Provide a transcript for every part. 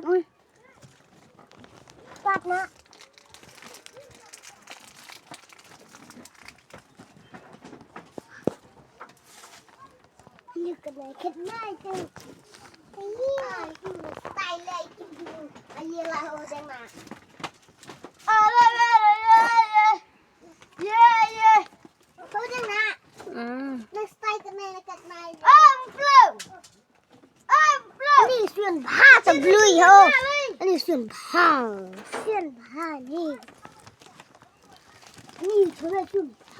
ตัดมั้ยตัดนะนี่กันเลยคิดง่ายจังไอ้นี่สไตล์เลยกินดูไอ้ยี่เราเอาจังมาเขาจังนะนักสไตล์กันเลยกันไหนอันนี้ส่วนผ้าจะบลุยเหรออันนี้ส่วนผ้านี่ส่วนผ้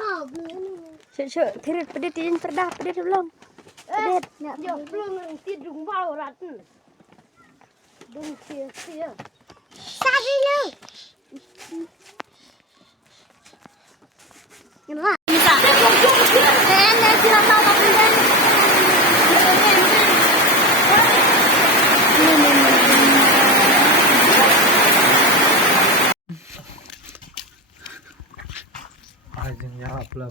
าบลุยเฉยๆที่ประเดี๋ยวที่ประดับประเดี๋ยวที่ลงประเดี๋ยวเนี่ยเดี๋ยวเรื่องนึงที่ดุงเบารัดดุงเสียซาดิลูยังไงจ้ะเนี่ยที่เราต้องทำกันAja pelan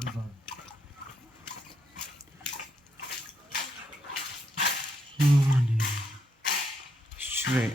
Shrek.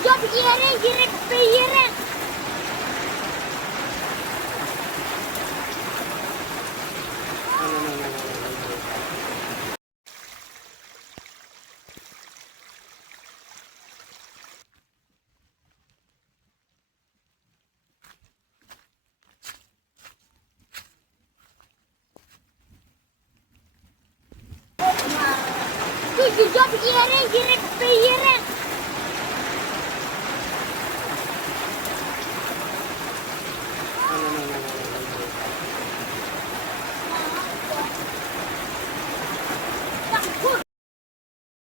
Job iring piring. Job iring piring.